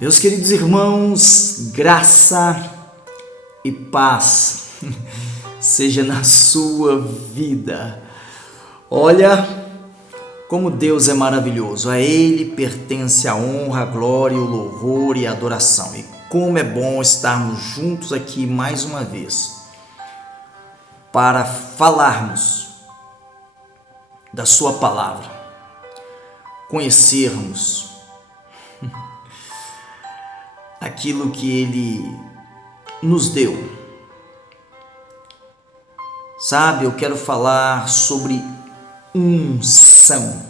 Meus queridos irmãos, graça e paz seja na sua vida. Olha como Deus é maravilhoso, a Ele pertence a honra, a glória, o louvor e a adoração. E como é bom estarmos juntos aqui mais uma vez para falarmos da Sua palavra, conhecermos aquilo que Ele nos deu. Sabe, eu quero falar sobre unção.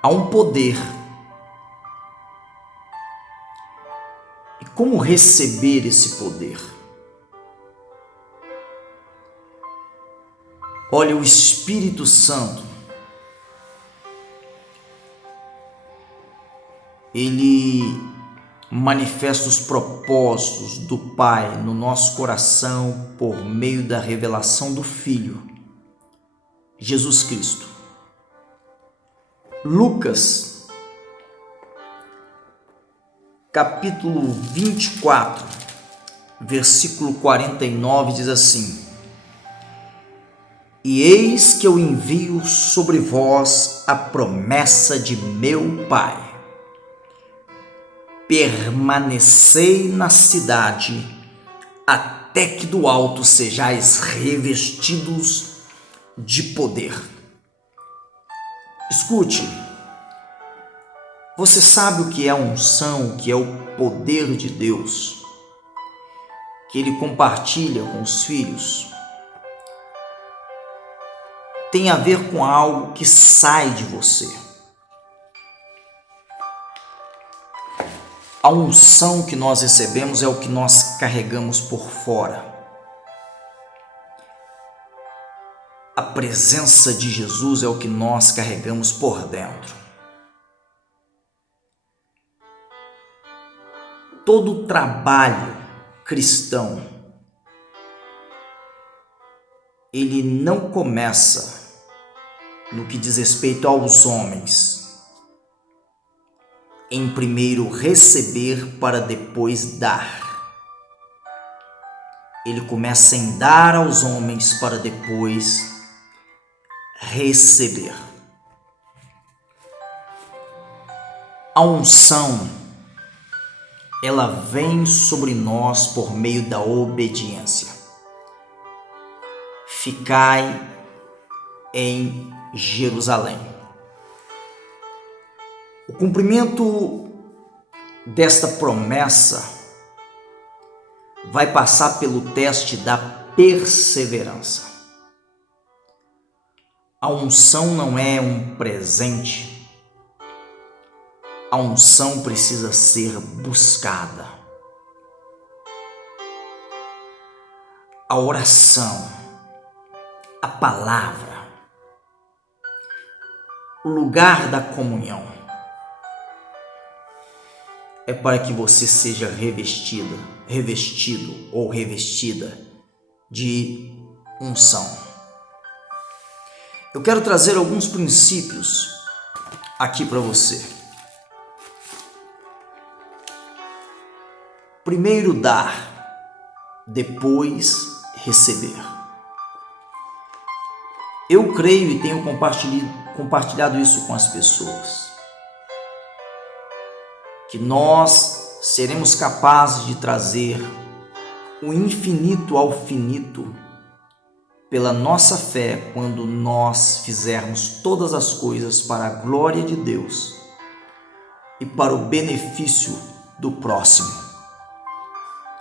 Há um poder. E como receber esse poder? Olha, o Espírito Santo, ele manifesta os propósitos do Pai no nosso coração por meio da revelação do Filho, Jesus Cristo. Lucas, capítulo 24, versículo 49, diz assim: E eis que eu envio sobre vós a promessa de meu Pai. Permanecei na cidade, até que do alto sejais revestidos de poder. Escute, você sabe o que é a unção, o que é o poder de Deus, que Ele compartilha com os filhos? Tem a ver com algo que sai de você. A unção que nós recebemos é o que nós carregamos por fora. A presença de Jesus é o que nós carregamos por dentro. Todo trabalho cristão, ele não começa no que diz respeito aos homens, em primeiro receber para depois dar. Ele começa em dar aos homens para depois receber. A unção, ela vem sobre nós por meio da obediência. Ficai em Jerusalém. O cumprimento desta promessa vai passar pelo teste da perseverança. A unção não é um presente. A unção precisa ser buscada. A oração, a palavra, o lugar da comunhão é para que você seja revestido ou revestida de unção. Eu quero trazer alguns princípios aqui para você. Primeiro dar, depois receber. Eu creio e tenho compartilhado isso com as pessoas, que nós seremos capazes de trazer o infinito ao finito pela nossa fé quando nós fizermos todas as coisas para a glória de Deus e para o benefício do próximo,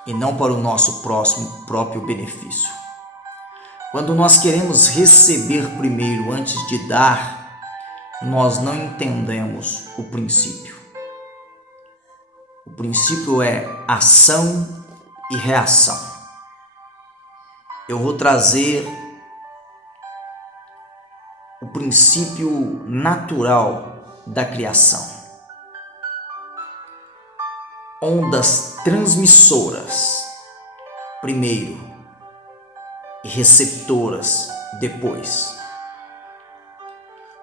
e não para o nosso próprio benefício. Quando nós queremos receber primeiro antes de dar, nós não entendemos o princípio. O princípio é ação e reação. Eu vou trazer o princípio natural da criação. Ondas transmissoras primeiro e receptoras depois.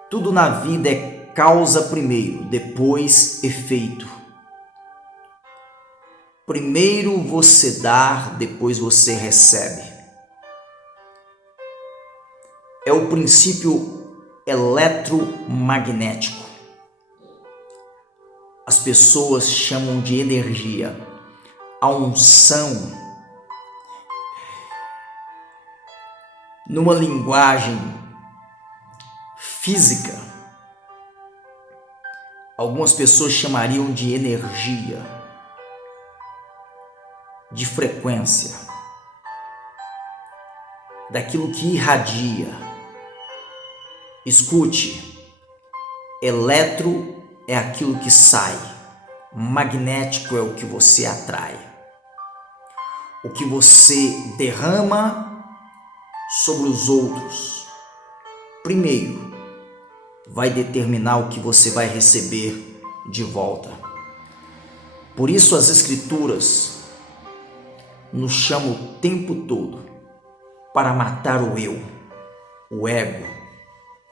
Tudo na vida é causa primeiro, depois efeito. Primeiro você dá, depois você recebe. É o princípio eletromagnético. As pessoas chamam de energia. A unção, numa linguagem física, algumas pessoas chamariam de energia, de frequência, daquilo que irradia. Escute, eletro é aquilo que sai, magnético é o que você atrai, o que você derrama sobre os outros. Primeiro, vai determinar o que você vai receber de volta. Por isso as Escrituras nos chamam o tempo todo para matar o eu, o ego,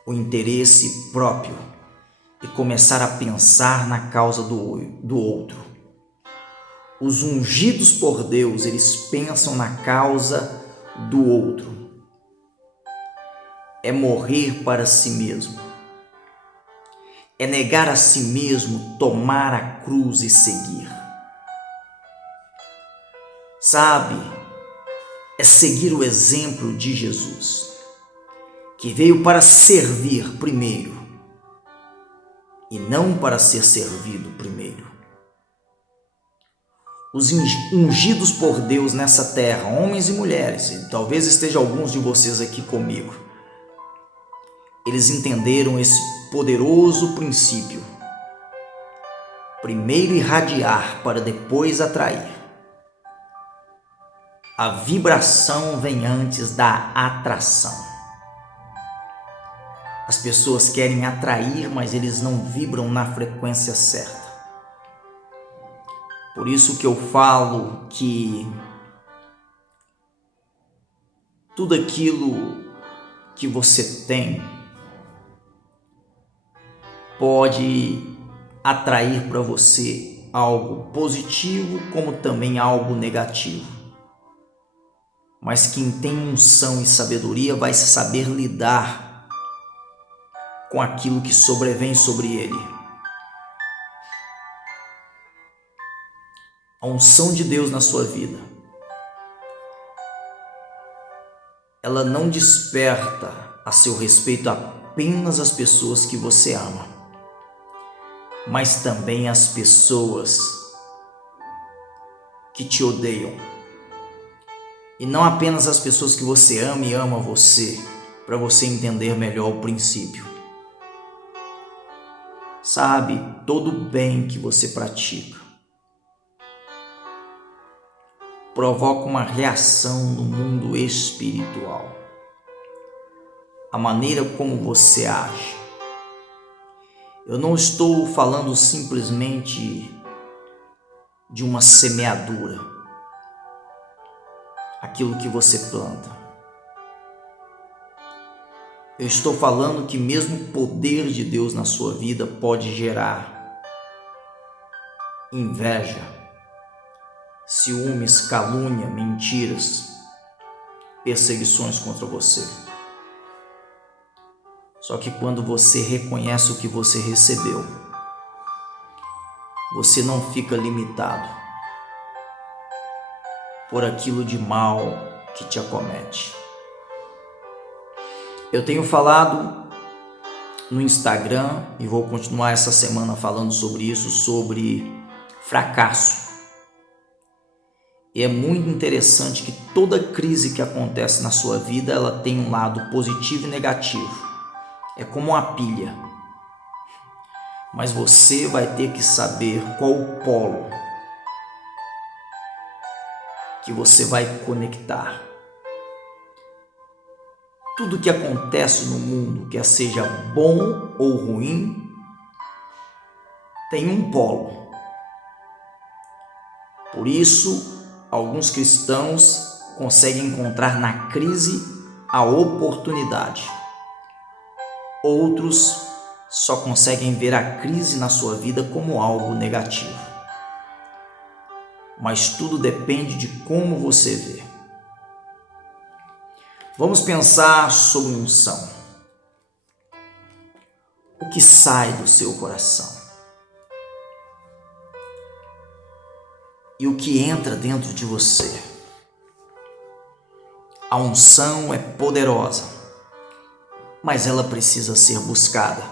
o interesse próprio e começar a pensar na causa do outro. Os ungidos por Deus, eles pensam na causa do outro. É morrer para si mesmo. É negar a si mesmo, tomar a cruz e seguir. Sabe, é seguir o exemplo de Jesus, que veio para servir primeiro e não para ser servido primeiro. Os ungidos por Deus nessa terra, homens e mulheres, e talvez estejam alguns de vocês aqui comigo, eles entenderam esse poderoso princípio. Primeiro irradiar para depois atrair. A vibração vem antes da atração. As pessoas querem atrair, mas eles não vibram na frequência certa. Por isso que eu falo que tudo aquilo que você tem pode atrair para você algo positivo, como também algo negativo. Mas quem tem unção e sabedoria vai saber lidar com aquilo que sobrevém sobre ele. A unção de Deus na sua vida, ela não desperta a seu respeito apenas as pessoas que você ama, mas também as pessoas que te odeiam. E não apenas as pessoas que você ama e ama você, para você entender melhor o princípio. Sabe, todo bem que você pratica provoca uma reação no mundo espiritual. A maneira como você age. Eu não estou falando simplesmente de uma semeadura, aquilo que você planta. Eu estou falando que mesmo o poder de Deus na sua vida pode gerar inveja, ciúmes, calúnia, mentiras, perseguições contra você. Só que quando você reconhece o que você recebeu, você não fica limitado por aquilo de mal que te acomete. Eu tenho falado no Instagram e vou continuar essa semana falando sobre isso, sobre fracasso. E é muito interessante que toda crise que acontece na sua vida, ela tem um lado positivo e negativo. É como uma pilha. Mas você vai ter que saber qual o polo que você vai conectar. Tudo que acontece no mundo, quer seja bom ou ruim, tem um polo. Por isso, alguns cristãos conseguem encontrar na crise a oportunidade. Outros só conseguem ver a crise na sua vida como algo negativo. Mas tudo depende de como você vê. Vamos pensar sobre unção. O que sai do seu coração? E o que entra dentro de você? A unção é poderosa, mas ela precisa ser buscada.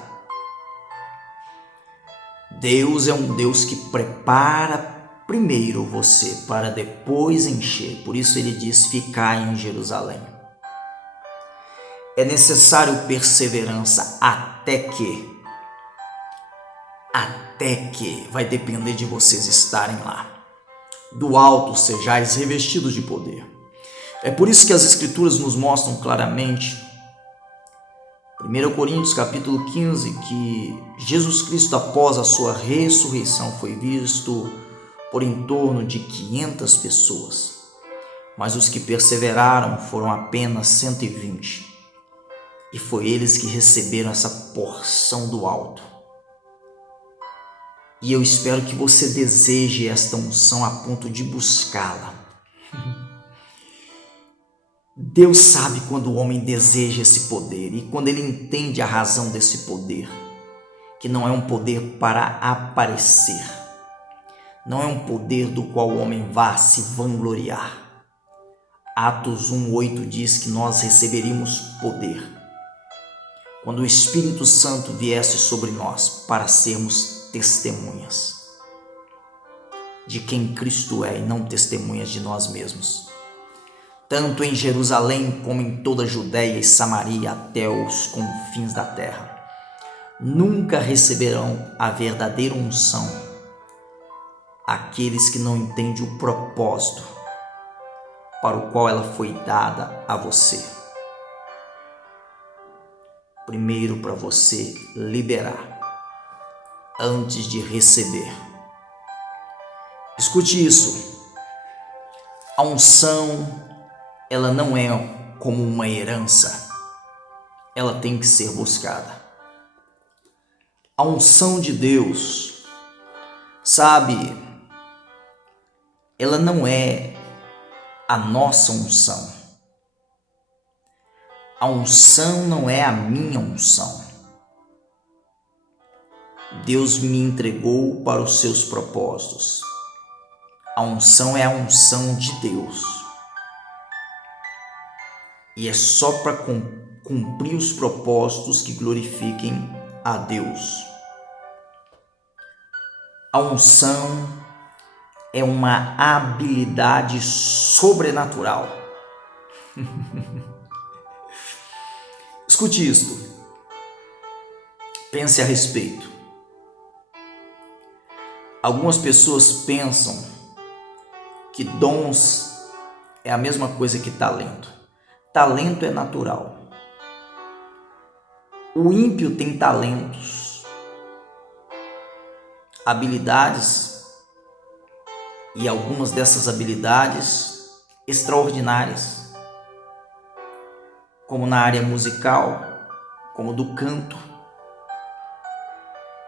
Deus é um Deus que prepara primeiro você para depois encher. Por isso ele diz: ficai em Jerusalém. É necessário perseverança até que vai depender de vocês estarem lá. Do alto sejais revestidos de poder. É por isso que as Escrituras nos mostram claramente, 1 Coríntios capítulo 15, que Jesus Cristo, após a sua ressurreição, foi visto por em torno de 500 pessoas, mas os que perseveraram foram apenas 120, e foi eles que receberam essa porção do alto. E eu espero que você deseje esta unção a ponto de buscá-la. Deus sabe quando o homem deseja esse poder e quando ele entende a razão desse poder, que não é um poder para aparecer, não é um poder do qual o homem vá se vangloriar. Atos 1:8 diz que nós receberíamos poder quando o Espírito Santo viesse sobre nós para sermos testemunhas de quem Cristo é e não testemunhas de nós mesmos. Tanto em Jerusalém como em toda a Judéia e Samaria até os confins da terra. Nunca receberão a verdadeira unção aqueles que não entendem o propósito para o qual ela foi dada a você. Primeiro, para você liberar, antes de receber. Escute isso. A unção, ela não é como uma herança, ela tem que ser buscada. A unção de Deus, sabe, ela não é a nossa unção. A unção não é a minha unção. Deus me entregou para os seus propósitos. A unção é a unção de Deus. E é só para cumprir os propósitos que glorifiquem a Deus. A unção é uma habilidade sobrenatural. Escute isto. Pense a respeito. Algumas pessoas pensam que dons é a mesma coisa que talento. Talento é natural. O ímpio tem talentos, habilidades, e algumas dessas habilidades extraordinárias, como na área musical, como do canto.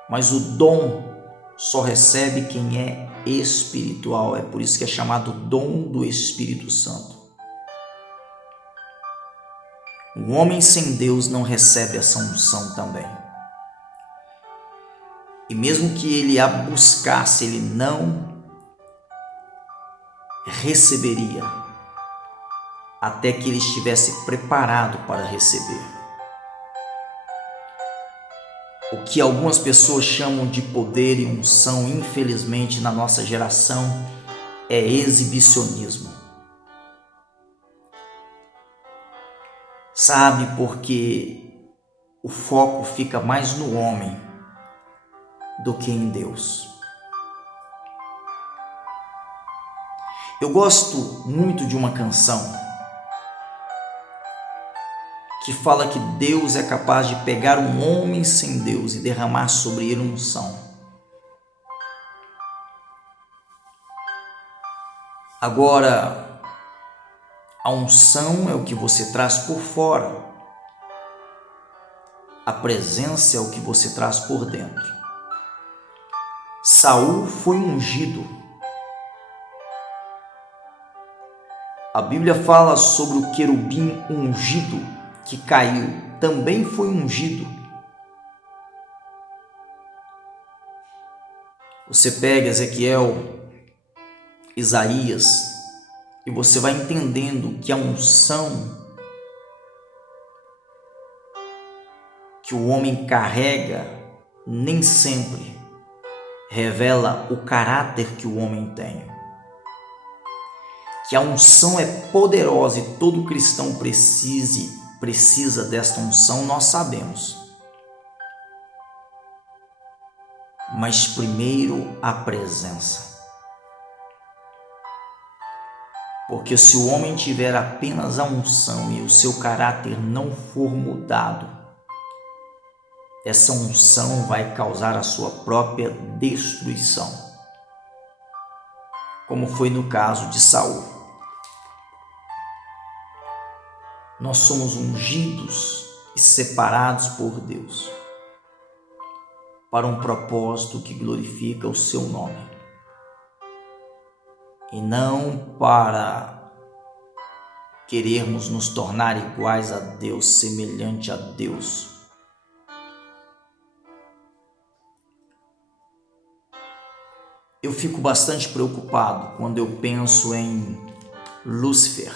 Mas o dom só recebe quem é espiritual. É por isso que é chamado dom do Espírito Santo. Um homem sem Deus não recebe essa unção também. E mesmo que ele a buscasse, ele não receberia até que ele estivesse preparado para receber. O que algumas pessoas chamam de poder e unção, infelizmente, na nossa geração, é exibicionismo. Sabe, porque o foco fica mais no homem do que em Deus. Eu gosto muito de uma canção que fala que Deus é capaz de pegar um homem sem Deus e derramar sobre ele unção. Agora, a unção é o que você traz por fora. A presença é o que você traz por dentro. Saul foi ungido. A Bíblia fala sobre o querubim ungido que caiu, também foi ungido. Você pega Ezequiel, Isaías, e você vai entendendo que a unção que o homem carrega nem sempre revela o caráter que o homem tem. Que a unção é poderosa e todo cristão precisa desta unção, nós sabemos. Mas primeiro a presença. Porque se o homem tiver apenas a unção e o seu caráter não for mudado, essa unção vai causar a sua própria destruição, como foi no caso de Saul. Nós somos ungidos e separados por Deus para um propósito que glorifica o seu nome, e não para querermos nos tornar iguais a Deus, semelhante a Deus. Eu fico bastante preocupado quando eu penso em Lúcifer,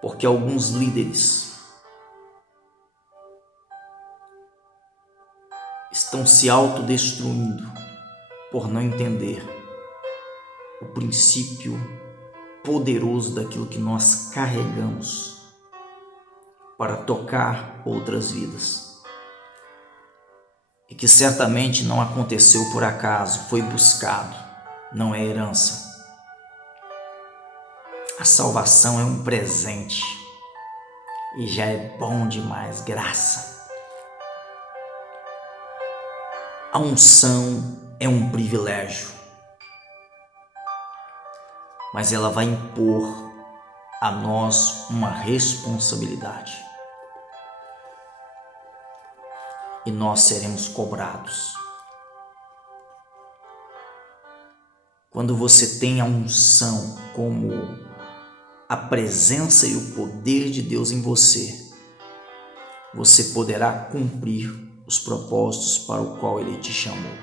porque alguns líderes estão se autodestruindo por não entender o princípio poderoso daquilo que nós carregamos para tocar outras vidas. E que certamente não aconteceu por acaso, foi buscado, não é herança. A salvação é um presente e já é bom demais, graça. A unção é um privilégio, mas ela vai impor a nós uma responsabilidade. E nós seremos cobrados. Quando você tem a unção como a presença e o poder de Deus em você, você poderá cumprir os propósitos para o qual Ele te chamou.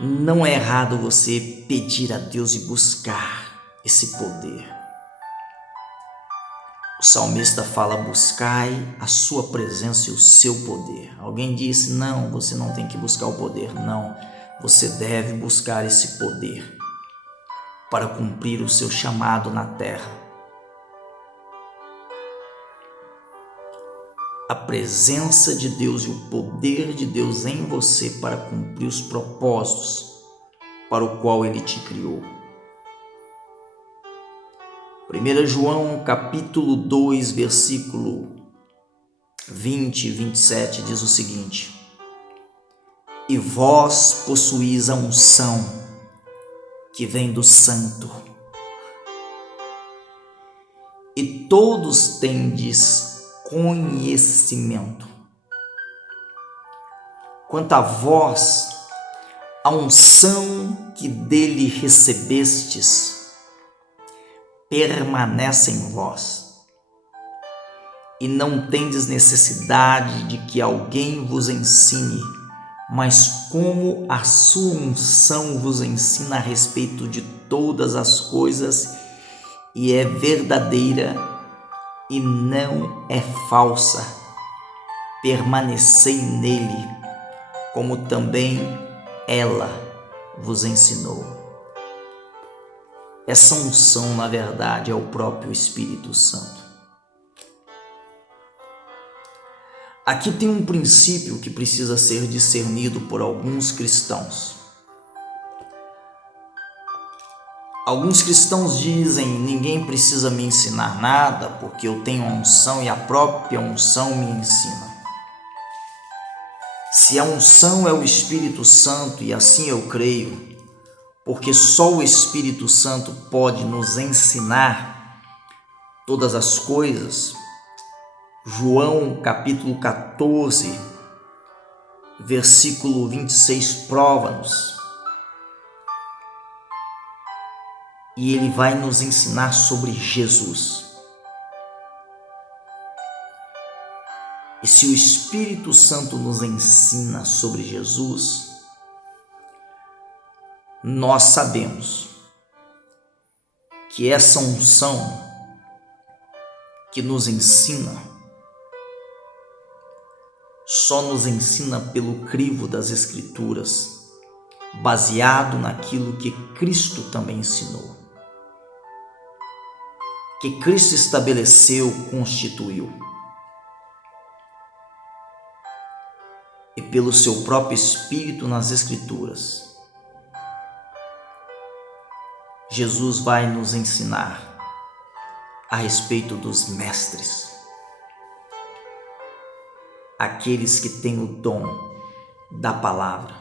Não é errado você pedir a Deus e buscar esse poder. O salmista fala: buscai a sua presença e o seu poder. Alguém disse: não, você não tem que buscar o poder. Não, você deve buscar esse poder para cumprir o seu chamado na terra. A presença de Deus e o poder de Deus em você para cumprir os propósitos para o qual Ele te criou. 1 João capítulo 2, versículo 20 e 27 diz o seguinte: e vós possuís a unção que vem do Santo, e todos tendes conhecimento. Quanto a vós, a unção que dele recebestes permanece em vós, e não tendes necessidade de que alguém vos ensine, mas como a sua unção vos ensina a respeito de todas as coisas, e é verdadeira e não é falsa, permanecei nele, como também ela vos ensinou. Essa unção, na verdade, é o próprio Espírito Santo. Aqui tem um princípio que precisa ser discernido por alguns cristãos. Alguns cristãos dizem: ninguém precisa me ensinar nada, porque eu tenho a unção e a própria unção me ensina. Se a unção é o Espírito Santo, e assim eu creio, porque só o Espírito Santo pode nos ensinar, todas as coisas. João capítulo 14, versículo 26 prova-nos. E ele vai nos ensinar sobre Jesus. E se o Espírito Santo nos ensina sobre Jesus, nós sabemos que essa unção que nos ensina, só nos ensina pelo crivo das Escrituras, baseado naquilo que Cristo também ensinou, que Cristo estabeleceu, constituiu. E pelo seu próprio Espírito nas Escrituras, Jesus vai nos ensinar a respeito dos mestres, aqueles que têm o dom da palavra.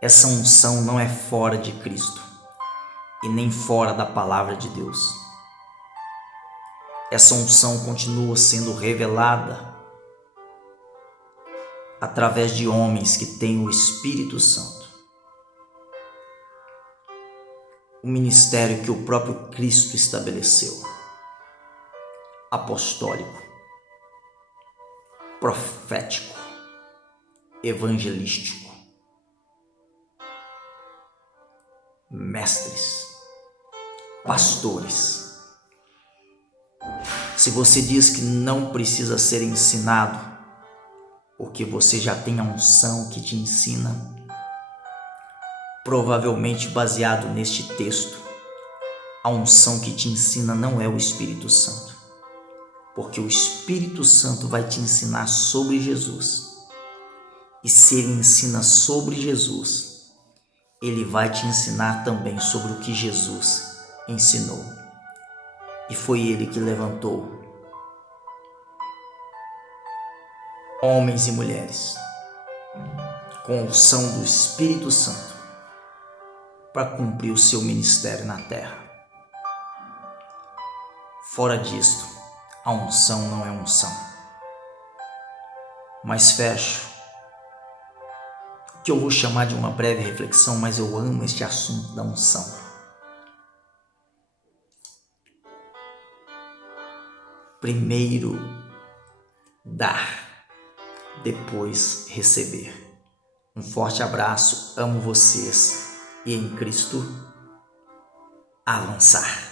Essa unção não é fora de Cristo e nem fora da palavra de Deus. Essa unção continua sendo revelada através de homens que têm o Espírito Santo. O ministério que o próprio Cristo estabeleceu: apostólico, profético, evangelístico, mestres, pastores. Se você diz que não precisa ser ensinado, porque você já tem a unção que te ensina, provavelmente baseado neste texto, a unção que te ensina não é o Espírito Santo, porque o Espírito Santo vai te ensinar sobre Jesus. E se ele ensina sobre Jesus, ele vai te ensinar também sobre o que Jesus ensinou. E foi ele que levantou homens e mulheres com a unção do Espírito Santo para cumprir o seu ministério na terra. Fora disto, a unção não é unção. Mas fecho, que eu vou chamar de uma breve reflexão, mas eu amo este assunto da unção. Primeiro dar, depois receber. Um forte abraço, amo vocês e em Cristo avançar.